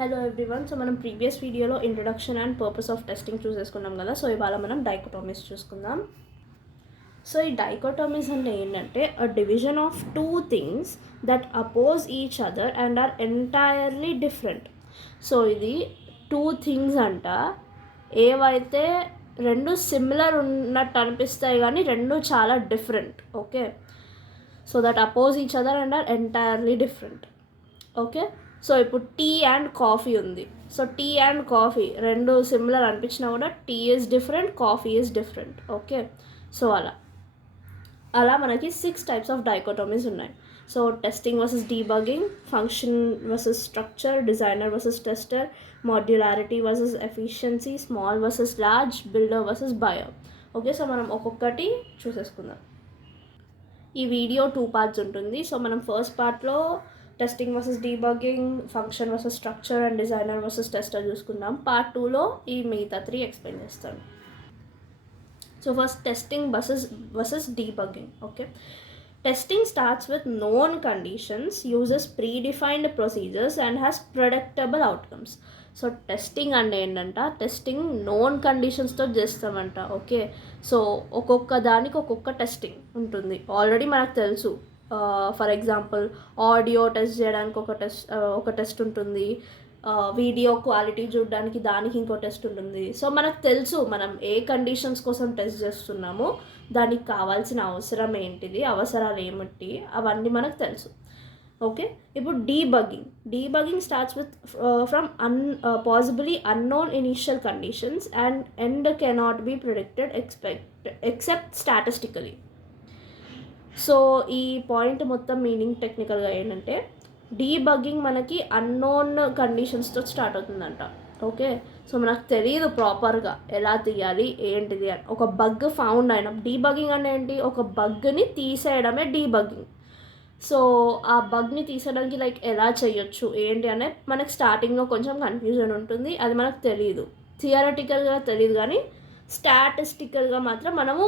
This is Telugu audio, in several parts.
Hello everyone. సో మనం ప్రీవియస్ వీడియోలో introduction and purpose of testing చూసేసుకున్నాం కదా. సో ఇవాళ మనం డైకోటోమీస్ చూసుకుందాం. సో ఈ డైకోటోమీస్ అంటే ఏంటంటే a division of two things that oppose each other and are entirely different. So ఇది టూ థింగ్స్ అంట, ఏవైతే రెండు సిమిలర్ ఉన్నట్టు అనిపిస్తాయి కానీ రెండు చాలా different. Okay, so that oppose each other and are entirely different. Okay, so ఇప్పుడు టీ అండ్ కాఫీ ఉంది. సో టీ అండ్ కాఫీ రెండు సిమిలర్ అనిపించినా కూడా tea is different, coffee is different. Okay, so అలా మనకి 6 టైప్స్ ఆఫ్ డైకోటోమీస్ ఉన్నాయి. So testing versus debugging, function versus structure, designer versus tester, modularity versus efficiency, small versus large, builder versus buyer. Okay, so మనం ఒక్కొక్కటి చూసేసుకుందాం. ఈ వీడియో 2 పార్ట్స్ ఉంటుంది. సో మనం ఫస్ట్ పార్ట్లో testing versus debugging, function versus structure and designer versus tester చూసుకుందాం. పార్ట్ 2లో ఈ మిగతా 3 ఎక్స్ప్లెయిన్ చేస్తాను. So first testing versus debugging. Okay, testing starts with known conditions, uses predefined procedures and has predictable outcomes. So testing అంటే ఏంటంట, టెస్టింగ్ నోన్ కండిషన్స్తో చేస్తామంట. ఓకే, సో ఒక్కొక్క దానికి ఒక్కొక్క టెస్టింగ్ ఉంటుంది, ఆల్రెడీ మనకు తెలుసు. ఫర్ ఎగ్జాంపుల్ ఆడియో టెస్ట్ చేయడానికి ఒక టెస్ట్ ఉంటుంది, వీడియో క్వాలిటీ చూడడానికి దానికి ఇంకో టెస్ట్ ఉంటుంది. సో మనకు తెలుసు మనం ఏ కండిషన్స్ కోసం టెస్ట్ చేస్తున్నామో, దానికి కావాల్సిన అవసరం ఏంటిది, అవసరాలు ఏమిటి, అవన్నీ మనకు తెలుసు. ఓకే, ఇప్పుడు debugging starts with from possibly unknown initial conditions and end cannot be predicted except statistically. So ఈ పాయింట్ మొత్తం మీనింగ్ టెక్నికల్గా ఏంటంటే, డీబగ్గింగ్ మనకి అన్నోన్ కండిషన్స్తో స్టార్ట్ అవుతుందంట. ఓకే, సో మనకు తెలియదు ప్రాపర్గా ఎలా తీయాలి ఏంటిది అని. ఒక బగ్ ఫౌండ్ అయిన డీబగ్గింగ్ అంటే ఏంటి, ఒక బగ్ని తీసేయడమే డీబగ్గింగ్. సో ఆ బగ్ని తీసేయడానికి లైక్ ఎలా చేయొచ్చు ఏంటి అనే మనకు స్టార్టింగ్లో కొంచెం కన్ఫ్యూజన్ ఉంటుంది, అది మనకు తెలియదు. థియరటికల్గా తెలియదు కానీ స్టాటిస్టికల్గా మాత్రం మనము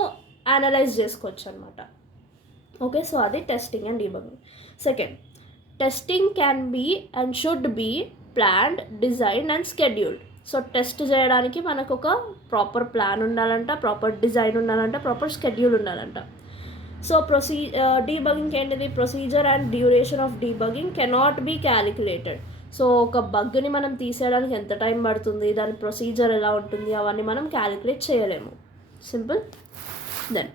అనలైజ్ చేసుకోవచ్చు అనమాట. ఓకే, సో అది testing and debugging. Second, testing can be and should be planned, design and scheduled. So test చేయడానికి మనకు ఒక ప్రాపర్ ప్లాన్ ఉండాలంట, ప్రాపర్ డిజైన్ ఉండాలంట, ప్రాపర్ స్కెడ్యూల్ ఉండాలంట. సో డీబగింగ్ ఏంటిది, procedure and duration of debugging cannot be calculated. So ఒక బగ్ని మనం తీసేయడానికి ఎంత టైం పడుతుంది, దాని ప్రొసీజర్ ఎలా ఉంటుంది, అవన్నీ మనం క్యాలిక్యులేట్ చేయలేము. Simple. Then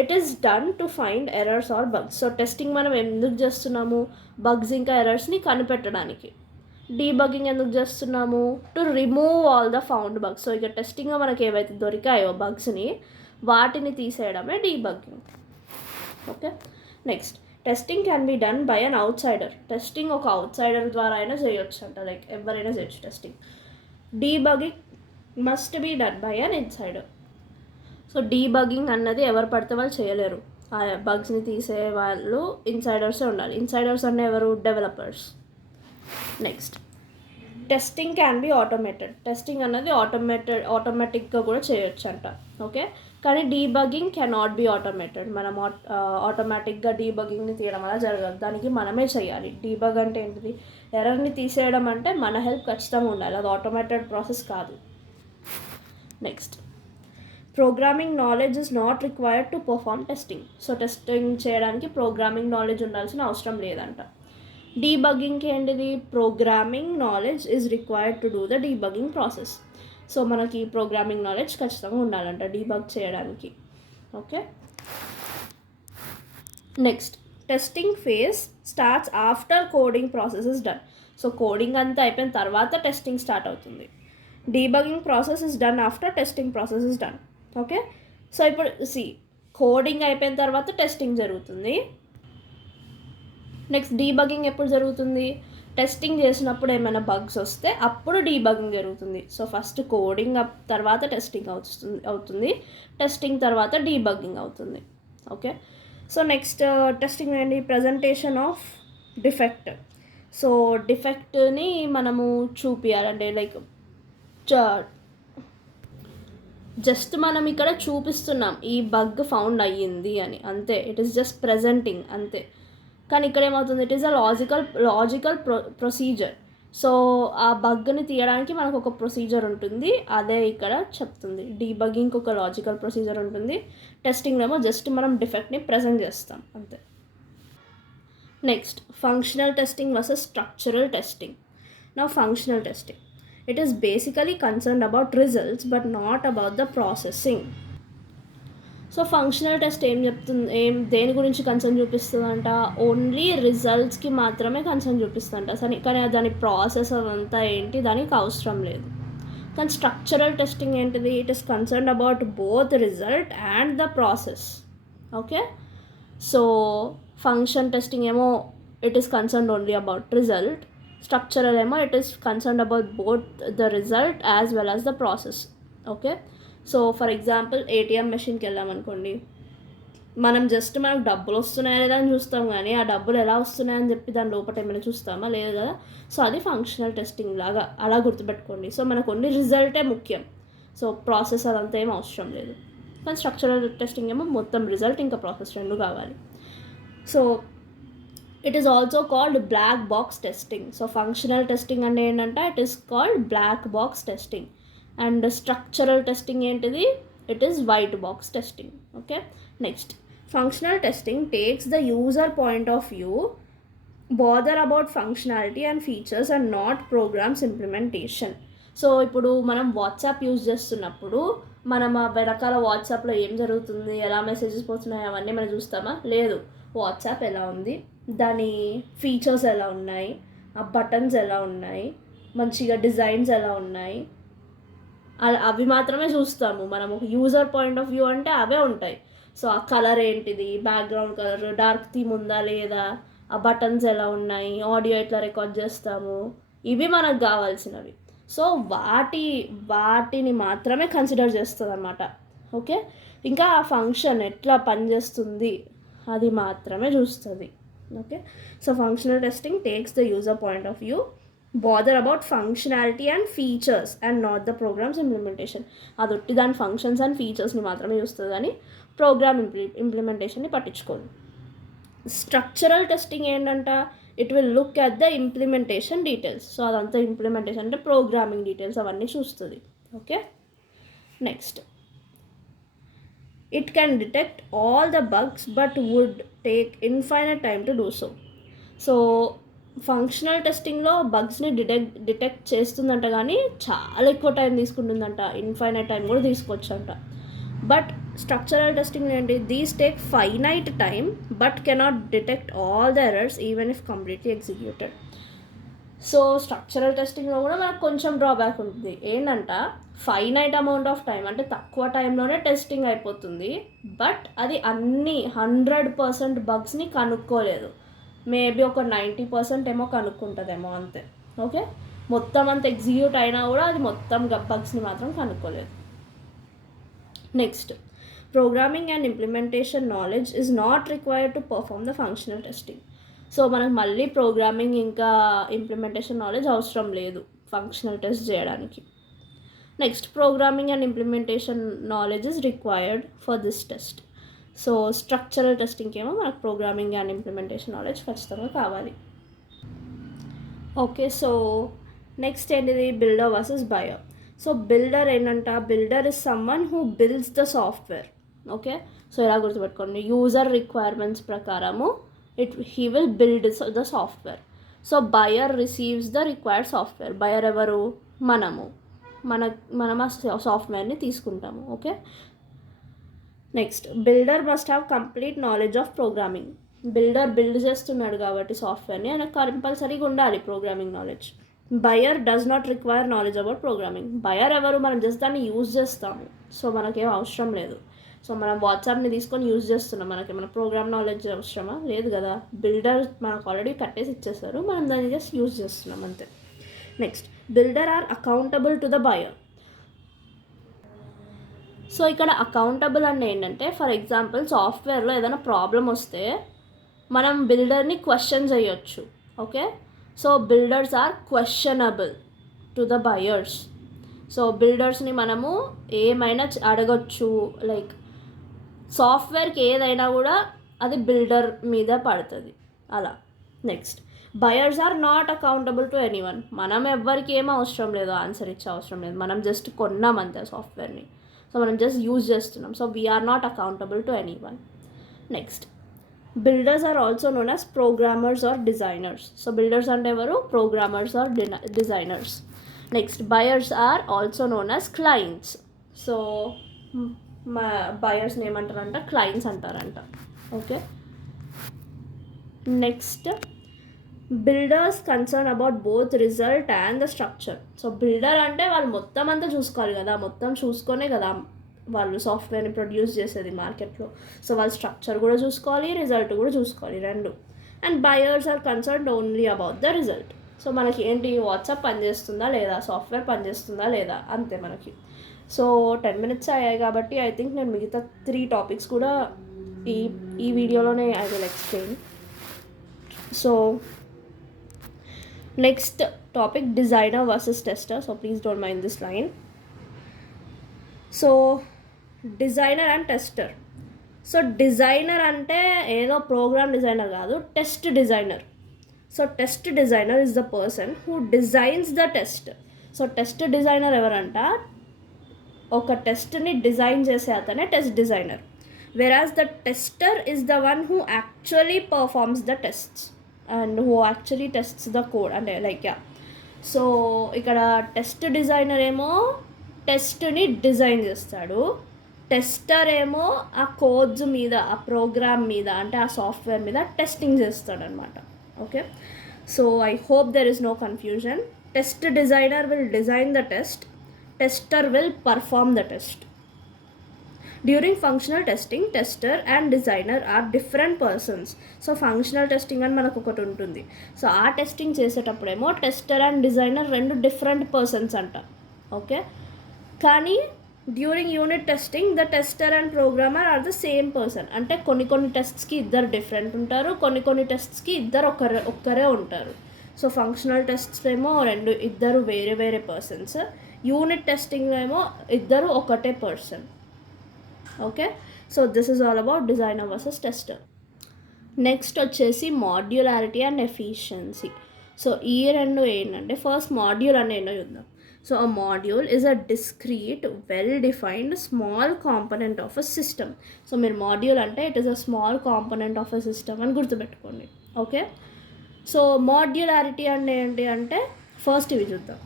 it is done to find errors or bugs. So testing మనం ఎందుకు చేస్తున్నాము, బగ్స్ ఇంకా ఎర్రర్స్ని కనిపెట్టడానికి. డీబగ్గింగ్ ఎందుకు చేస్తున్నాము, to remove all the found bugs. So ఇక టెస్టింగ్లో మనకి ఏవైతే దొరికాయో బగ్స్ని, వాటిని తీసేయడమే debugging. Okay, next, testing can be done by an outsider. Testing ఒక అవుట్ సైడర్ ద్వారా అయినా చేయొచ్చు అంట, లైక్ ఎవరైనా చేయొచ్చు testing. Debugging must be done by an insider. So debugging అన్నది ఎవరు పడితే వాళ్ళు చేయలేరు, ఆ బగ్స్ని తీసే వాళ్ళు ఇన్సైడర్సే ఉండాలి. ఇన్సైడర్స్ అంటే ఎవరు, developers. Next, testing can B automated. Testing అన్నది ఆటోమేటిక్గా కూడా చేయొచ్చు అంట. ఓకే, కానీ డీబగింగ్ కెనాట్ బి ఆటోమేటెడ్. మనం ఆటోమేటిక్గా డీబగింగ్ని తీయడం వల్ల జరగదు, దానికి మనమే చేయాలి. డీబగ్ అంటే ఏంటిది, ఎర్రర్ని తీసేయడం అంటే మన హెల్ప్ ఖచ్చితంగా ఉండాలి, అది ఆటోమేటెడ్ ప్రాసెస్ కాదు. Next, programming knowledge is not required to perform testing. So testing చేయడానికి ప్రోగ్రామింగ్ నాలెడ్జ్ ఉండాల్సిన అవసరం లేదంట. డీబగింగ్కి ఏంటిది, programming knowledge is required to do the debugging process. So మనకి ప్రోగ్రామింగ్ నాలెడ్జ్ ఖచ్చితంగా ఉండాలంట డీబగ్ చేయడానికి. Okay, next, testing phase starts after coding process is done. So coding అంతా అయిపోయిన తర్వాత టెస్టింగ్ స్టార్ట్ అవుతుంది. Debugging process is done after testing process is done. Okay, so ఇప్పుడు కోడింగ్ అయిపోయిన తర్వాత టెస్టింగ్ జరుగుతుంది. నెక్స్ట్, డీబగింగ్ ఎప్పుడు జరుగుతుంది, టెస్టింగ్ చేసినప్పుడు ఏమైనా బగ్స్ వస్తే అప్పుడు డీబగింగ్ జరుగుతుంది. సో ఫస్ట్ కోడింగ్ తర్వాత టెస్టింగ్ అవుతుంది, టెస్టింగ్ తర్వాత డీబగింగ్ అవుతుంది. ఓకే, సో నెక్స్ట్ టెస్టింగ్ ఏంటి, ప్రజెంటేషన్ ఆఫ్ డిఫెక్ట్. సో డిఫెక్ట్ని మనము చూపించాలంటే లైక్ జస్ట్ మనం ఇక్కడ చూపిస్తున్నాం ఈ బగ్ ఫౌండ్ అయ్యింది అని, అంతే. ఇట్ ఈస్ జస్ట్ ప్రెజెంటింగ్ అంతే. కానీ ఇక్కడ ఏమవుతుంది, it is a logical procedure. So ఆ బగ్ని తీయడానికి మనకు ఒక ప్రొసీజర్ ఉంటుంది, అదే ఇక్కడ చెప్తుంది. డీబగ్గింగ్కి ఒక లాజికల్ ప్రొసీజర్ ఉంటుంది, టెస్టింగ్ ఏమో జస్ట్ మనం డిఫెక్ట్ని ప్రజెంట్ చేస్తాం అంతే. Next functional testing versus structural testing. నా functional testing, it is basically concerned about results but not about the processing. So functional test దేని గురించి కన్సర్న్ చూపిస్తుందంట, ఓన్లీ రిజల్ట్స్కి మాత్రమే కన్సర్న్ చూపిస్తుందంట. కానీ దాని ప్రాసెస్ అదంతా ఏంటి దానికి అవసరం లేదు. కానీ స్ట్రక్చరల్ టెస్టింగ్ ఏంటిది, it is concerned about both result and the process. Okay, so function testing ఏమో it is concerned only about result, structural ఏమో it is concerned about both the result as well as the process. Okay, so for example ATM మెషిన్కి వెళ్ళామనుకోండి, మనం జస్ట్ మనకు డబ్బులు వస్తున్నాయా లేదా అని చూస్తాం, కానీ ఆ డబ్బులు ఎలా వస్తున్నాయని చెప్పి దాని లోపల ఏమైనా చూస్తామా, లేదు కదా. సో అది ఫంక్షనల్ టెస్టింగ్ లాగా అలా గుర్తుపెట్టుకోండి. సో మనకు ఓన్లీ రిజల్టే ముఖ్యం, సో ప్రాసెస్ అదంతా ఏం అవసరం లేదు. కానీ స్ట్రక్చరల్ టెస్టింగ్ ఏమో మొత్తం రిజల్ట్ ఇంకా ప్రాసెస్ రెండు కావాలి. So it is also called black box testing. So functional testing అంటే ఏంటంటే it is called black box testing, and structural testing ఏంటిది, it is white box testing. Okay, next functional testing takes the user point of view, bother about functionality and features and not programs implementation. So ఇప్పుడు మనం వాట్సాప్ యూజ్ చేస్తున్నప్పుడు మనం ఆ వెనకాల వాట్సాప్లో ఏం జరుగుతుంది, ఎలా మెసేజెస్ పోతున్నాయి అవన్నీ మనం చూస్తామా, లేదు. వాట్సాప్ ఎలా ఉంది, దాని ఫీచర్స్ ఎలా ఉన్నాయి, ఆ బటన్స్ ఎలా ఉన్నాయి, మంచిగా డిజైన్స్ ఎలా ఉన్నాయి, అవి మాత్రమే చూస్తాము మనం. ఒక యూజర్ పాయింట్ ఆఫ్ వ్యూ అంటే అవే ఉంటాయి. సో ఆ కలర్ ఏంటిది, బ్యాక్గ్రౌండ్ కలర్ డార్క్ థీమ్ ఉందా లేదా, ఆ బటన్స్ ఎలా ఉన్నాయి, ఆడియో ఎట్లా రికార్డ్ చేస్తాము, ఇవి మనకు కావాల్సినవి. సో వాటిని మాత్రమే కన్సిడర్ చేస్తుంది అన్నమాట. ఓకే, ఇంకా ఆ ఫంక్షన్ ఎట్లా పనిచేస్తుంది అది మాత్రమే చూస్తుంది. Okay, so functional testing takes the user point of view, bother about functionality and features and not the program's implementation. అది ఒట్టి దాని ఫంక్షన్స్ అండ్ ఫీచర్స్ని మాత్రమే చూస్తుంది, కానీ ప్రోగ్రామ్ ఇంప్లిమెంటేషన్ని పట్టించుకోదు. స్ట్రక్చరల్ టెస్టింగ్ ఏంటంట, it will look at the implementation details. So అదంతా ఇంప్లిమెంటేషన్ అంటే ప్రోగ్రామింగ్ డీటెయిల్స్ అవన్నీ చూస్తుంది. Okay, next it can detect all the bugs but would take infinite time to do so. So functional టెస్టింగ్లో బగ్స్ని డిటెక్ట్ చేస్తుందంట, కానీ చాలా ఎక్కువ టైం తీసుకుంటుందంట, ఇన్ఫైనైట్ టైం కూడా తీసుకోవచ్చు అంట. బట్ స్ట్రక్చరల్ టెస్టింగ్ ఏంటి, these take finite time but cannot detect all the errors even if completely executed. So structural టెస్టింగ్లో కూడా మనకు కొంచెం డ్రాబ్యాక్ ఉంటుంది, ఏంటంట ఫైనైట్ అమౌంట్ ఆఫ్ టైం, అంటే తక్కువ టైంలోనే టెస్టింగ్ అయిపోతుంది, బట్ అది అన్ని 100% బగ్స్ని కనుక్కోలేదు. మేబీ ఒక 90% ఏమో కనుక్కుంటుందేమో అంతే. ఓకే, మొత్తం అంత ఎగ్జిక్యూట్ అయినా కూడా అది మొత్తం బగ్స్ని మాత్రం కనుక్కోలేదు. Next programming and implementation knowledge is not required to perform the functional testing. So మనకు మళ్ళీ ప్రోగ్రామింగ్ ఇంకా ఇంప్లిమెంటేషన్ నాలెడ్జ్ అవసరం లేదు ఫంక్షనల్ టెస్ట్ చేయడానికి. Next programming and implementation knowledge is required for this test. So structural టెస్టింగ్కి ఏమో మనకు ప్రోగ్రామింగ్ అండ్ ఇంప్లిమెంటేషన్ నాలెడ్జ్ ఖచ్చితంగా కావాలి. ఓకే, సో నెక్స్ట్ ఏంటిది, builder versus buyer. So builder ఏంటంట, builder is someone who builds the software. Okay, so ఇలా గుర్తుపెట్టుకోండి, యూజర్ రిక్వైర్మెంట్స్ ప్రకారము he will build the software. So buyer receives the required software. Buyer ఎవరు, మనం ఆ సాఫ్ట్వేర్ని తీసుకుంటాము. Okay, next builder must have complete knowledge of programming. Builder build చేస్తున్నాడు కాబట్టి సాఫ్ట్వేర్ని, ఆయనకు కంపల్సరీగా ఉండాలి programming knowledge. Buyer does not require knowledge about programming. Buyer ఎవరు, మనం జస్ట్ దాన్ని యూజ్ చేస్తాము, సో మనకేం అవసరం లేదు. సో మనం వాట్సాప్ని తీసుకొని యూజ్ చేస్తున్నాం, మనకి మన ప్రోగ్రామ్ నాలెడ్జ్ అవసరమా, లేదు కదా. బిల్డర్ మనకు ఆల్రెడీ కట్టేసి ఇచ్చేస్తారు, మనం దాన్ని జస్ట్ యూజ్ చేస్తున్నాం అంతే. Next builder are accountable to the buyer. So ఇక్కడ అకౌంటబుల్ అంటే ఏంటంటే, ఫర్ ఎగ్జాంపుల్ సాఫ్ట్వేర్లో ఏదైనా ప్రాబ్లం వస్తే మనం బిల్డర్ని క్వశ్చన్ చేయొచ్చు. Okay, so builders are questionable to the buyers. So బిల్డర్స్ని మనము ఏమైనా అడగచ్చు, లైక్ సాఫ్ట్వేర్కి ఏదైనా కూడా అది బిల్డర్ మీద పడుతుంది అలా. Next buyers are not accountable to anyone. మనం ఎవ్వరికి ఏం అవసరం లేదు, ఆన్సర్ ఇచ్చే అవసరం లేదు, మనం జస్ట్ కొన్నాం అంతే సాఫ్ట్వేర్ని. సో మనం జస్ట్ యూజ్ చేస్తున్నాం. So we're not accountable to anyone. Next, builders are also known as programmers or designers. So builders అంటే ఎవరు? Programmers or designers. Next, buyers are also known as clients. So మా బయర్స్ని ఏమంటారంట? క్లయింట్స్ అంటారంట. Okay. Next, builders concern about both result and the structure. So builder అంటే వాళ్ళు మొత్తం అంతా చూసుకోవాలి కదా, మొత్తం చూసుకొనే కదా వాళ్ళు సాఫ్ట్వేర్ని ప్రొడ్యూస్ చేసేది మార్కెట్లో. సో వాళ్ళు స్ట్రక్చర్ కూడా చూసుకోవాలి, రిజల్ట్ కూడా చూసుకోవాలి, రెండు. And buyers are concerned only about the result. So మనకి ఏంటి, వాట్సాప్ పనిచేస్తుందా లేదా, సాఫ్ట్వేర్ పనిచేస్తుందా లేదా, అంతే మనకి. సో 10 minutes అయ్యాయి కాబట్టి ఐ థింక్ నేను మిగతా 3 టాపిక్స్ కూడా ఈ వీడియోలోనే I will explain. So next topic, designer versus tester. So please don't mind this line. So designer and tester. So designer అంటే ఏదో ప్రోగ్రామ్ డిజైనర్ కాదు, test designer. So test designer is the person who designs the test. So test designer ఎవరంట? ఒక టెస్ట్ని డిజైన్ చేసే అతనే టెస్ట్ డిజైనర్. వెరాజ్ the tester is the one who actually performs the tests and who actually tests the code. అంటే లైక్ సో ఇక్కడ టెస్ట్ డిజైనర్ ఏమో టెస్ట్ని డిజైన్ చేస్తాడు, టెస్టర్ ఏమో ఆ కోడ్స్ మీద, ఆ ప్రోగ్రామ్ మీద, అంటే ఆ సాఫ్ట్వేర్ మీద టెస్టింగ్ చేస్తాడనమాట. Okay. So I hope there is no confusion. Test designer will design the test, tester will perform the test. During functional testing, tester and designer are different persons. So functional testing అని మనకు ఒకటి ఉంటుంది. సో ఆ టెస్టింగ్ చేసేటప్పుడేమో టెస్టర్ అండ్ డిజైనర్ రెండు డిఫరెంట్ పర్సన్స్ అంట. ఓకే. కానీ during unit testing the tester and programmer are the same person. అంటే కొన్ని టెస్ట్స్కి ఇద్దరు డిఫరెంట్ ఉంటారు, కొన్ని టెస్ట్స్కి ఇద్దరు ఒక్కరే ఉంటారు. సో ఫంక్షనల్ టెస్ట్స్ ఏమో ఇద్దరు వేరే పర్సన్స్, యూనిట్ టెస్టింగ్లో ఏమో ఇద్దరు ఒకటే person. Okay. So this is all about designer versus tester. Next వచ్చేసి మాడ్యులారిటీ అండ్ ఎఫిషియన్సీ. సో ఈ రెండు ఏంటంటే, ఫస్ట్ మాడ్యూల్ అంటే ఏంటో చూద్దాం. So a module is a discrete well defined small component of a system. So మీరు మాడ్యూల్ అంటే it is a small component of a system అని గుర్తుపెట్టుకోండి. ఓకే. సో మాడ్యులారిటీ అంటే ఏంటి అంటే, ఫస్ట్ ఇవి చూద్దాం.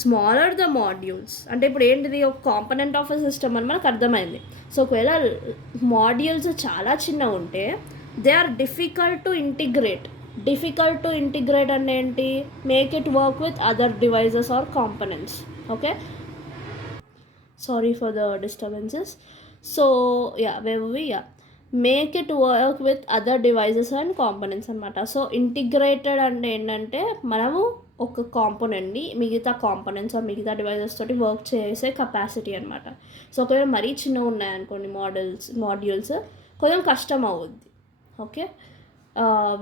స్మాలర్ ద మాడ్యూల్స్ అంటే ఇప్పుడు ఏంటిది, ఒక కాంపనెంట్ ఆఫ్ అ సిస్టమ్ అని మనకు అర్థమైంది. సో ఒకవేళ మాడ్యూల్స్ చాలా చిన్నగా ఉంటే they are difficult to integrate. Difficult to integrate అంటే ఏంటి, make it work with other devices or components. Okay. Sorry for the disturbances. So make it work with other devices and components అనమాట. సో ఇంటిగ్రేటెడ్ అంటే ఏంటంటే, మనము ఒక కాంపోనెంట్ని మిగతా కాంపోనెంట్స్ ఆర్ మిగతా డివైజెస్ తోటి వర్క్ చేసే కెపాసిటీ అనమాట. సో ఒకవేళ మరీ చిన్నగా ఉన్నాయనుకోండి మాడ్యూల్స్ కొంచెం కష్టం అవుద్ది. ఓకే.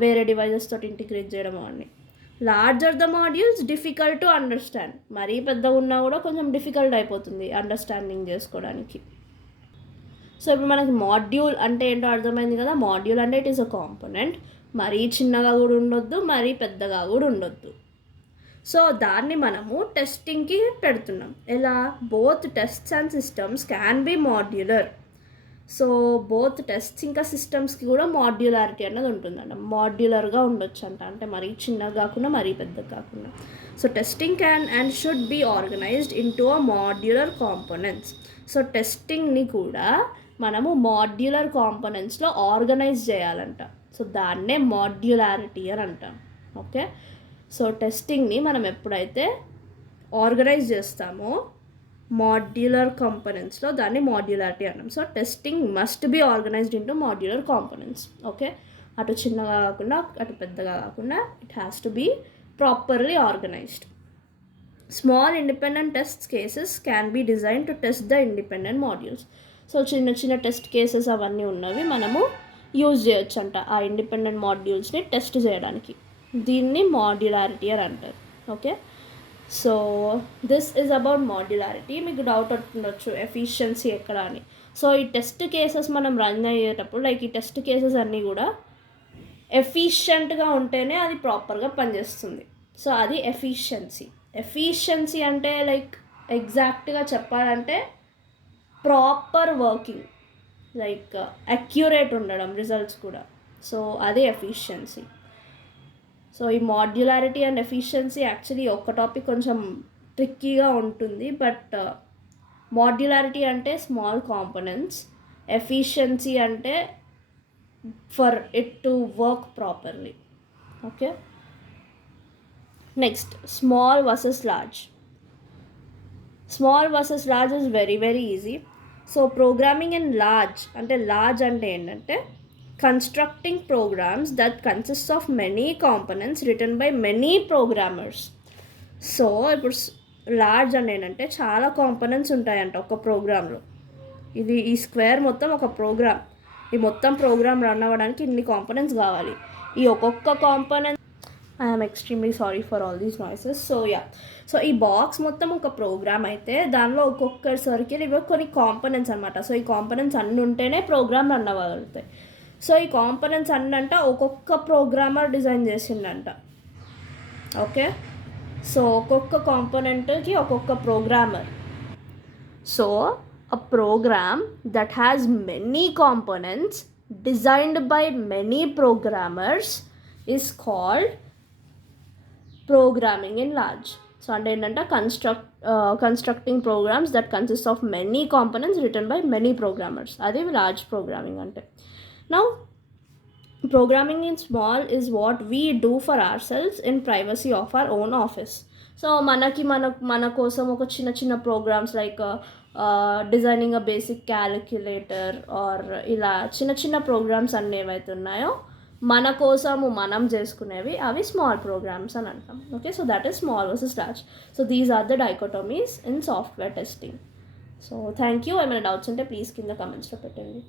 వేరే డివైజెస్ తోటి ఇంటిగ్రేట్ చేయడం అని. Larger the modules difficult to understand. మరీ పెద్దగా ఉన్నా కూడా కొంచెం డిఫికల్ట్ అయిపోతుంది అండర్స్టాండింగ్ చేసుకోవడానికి. సో ఇప్పుడు మనకి మాడ్యూల్ అంటే ఏంటో అర్థమైంది కదా. మాడ్యూల్ అంటే ఇట్ ఈస్ అ కాంపోనెంట్. మరీ చిన్నగా కూడా ఉండొద్దు, మరీ పెద్దగా కూడా ఉండొద్దు. సో దాన్ని మనము టెస్టింగ్కి పెడుతున్నాం. ఎలా? Both tests and systems can be modular. So both tests ఇంకా సిస్టమ్స్కి కూడా మాడ్యులారిటీ అన్నది ఉంటుందంట. మాడ్యులర్గా ఉండొచ్చు అంట, అంటే మరీ చిన్నగా కాకుండా మరీ పెద్దగా కాకుండా. So testing can and should be organised into a modular components. So టెస్టింగ్ని కూడా మనము మాడ్యులర్ కాంపోనెంట్స్లో ఆర్గనైజ్ చేయాలంట. సో దాన్నే మాడ్యులారిటీ అని అంటాం. ఓకే. సో టెస్టింగ్ని మనం ఎప్పుడైతే ఆర్గనైజ్ చేస్తామో మాడ్యులర్ కాంపోనెంట్స్లో దాన్ని మాడ్యులారిటీ అంటాం. So testing must be organised into modular components. Okay. అటు చిన్నగా కాకుండా అటు పెద్దగా కాకుండా it has to be properly organised. Small independent test cases can be design to test the independent modules. So చిన్న టెస్ట్ కేసెస్ అవన్నీ ఉన్నవి మనము యూజ్ చేయొచ్చు అంట ఆ ఇండిపెండెంట్ మాడ్యూల్స్ని టెస్ట్ చేయడానికి. దీన్ని మాడ్యులారిటీ అని అంటారు. Okay. So this is about modularity. మీకు డౌట్ ఉండొచ్చు ఎఫిషియన్సీ ఎక్కడ అని. సో ఈ టెస్ట్ కేసెస్ మనం రన్ అయ్యేటప్పుడు, లైక్ ఈ టెస్ట్ కేసెస్ అన్నీ కూడా ఎఫిషియెంట్గా ఉంటేనే అది ప్రాపర్గా పనిచేస్తుంది. సో అది ఎఫిషియన్సీ అంటే లైక్ ఎగ్జాక్ట్గా చెప్పాలంటే ప్రాపర్ వర్కింగ్, లైక్ అక్యురేట్ ఉండడం రిజల్ట్స్ కూడా. సో అది ఎఫిషియన్సీ. సో ఈ మాడ్యులారిటీ అండ్ ఎఫిషియన్సీ యాక్చువల్లీ ఒక్క టాపిక్ కొంచెం ట్రిక్కీగా ఉంటుంది. బట్ మాడ్యులారిటీ అంటే స్మాల్ కాంపోనెంట్స్, ఎఫిషియన్సీ అంటే for it to work properly. Okay, next small versus large. Small versus large is very very easy. So programming in large అంటే ఏంటంటే constructing programs that consist of many components written by many programmers. So ఇప్పుడు లార్జ్ అంటే ఏంటంటే చాలా కాంపోనెంట్స్ ఉంటాయంట ఒక ప్రోగ్రాంలో. ఈ స్క్వేర్ మొత్తం ఒక ప్రోగ్రామ్, ఈ మొత్తం ప్రోగ్రామ్ రన్ అవ్వడానికి ఇన్ని కాంపోనెంట్స్ కావాలి. ఈ ఒక్కొక్క component, I'm extremely sorry for all these noises. So ఈ బాక్స్ మొత్తం ఒక ప్రోగ్రామ్ అయితే దానిలో ఒక్కొక్క సర్కిల్ ఇవి కొన్ని కాంపోనెంట్స్ అనమాట. సో ఈ కాంపోనెంట్స్ అన్నీ ఉంటేనే ప్రోగ్రామ్ రన్ అవ్వగలుగుతాయి. సో ఈ కాంపోనెంట్స్ అన్నంట ఒక్కొక్క ప్రోగ్రామర్ డిజైన్ చేసిండంట. ఓకే, సో ఒక్కొక్క కాంపోనెంట్కి ఒక్కొక్క programmer. So a program that has many components designed by many programmers is called programming in large. So అంటే ఏంటంటే constructing programs that consist of many components written by many programmers, అది లార్జ్ ప్రోగ్రామింగ్ అంటే. Now programming in small is what we do for our selves in privacy of our own office. So మన కోసం ఒక చిన్న చిన్న programs like designing a basic calculator or ఇలా చిన్న చిన్న ప్రోగ్రామ్స్ అన్నీ ఏవైతే ఉన్నాయో మన కోసము మనం చేసుకునేవి అవి స్మాల్ ప్రోగ్రామ్స్ అని అంటాం. Okay, so that is small versus large. So these are the dichotomies in software testing. So thank you. ఏమైనా డౌట్స్ ఉంటే ప్లీజ్ కింద కమెంట్స్లో పెట్టండి.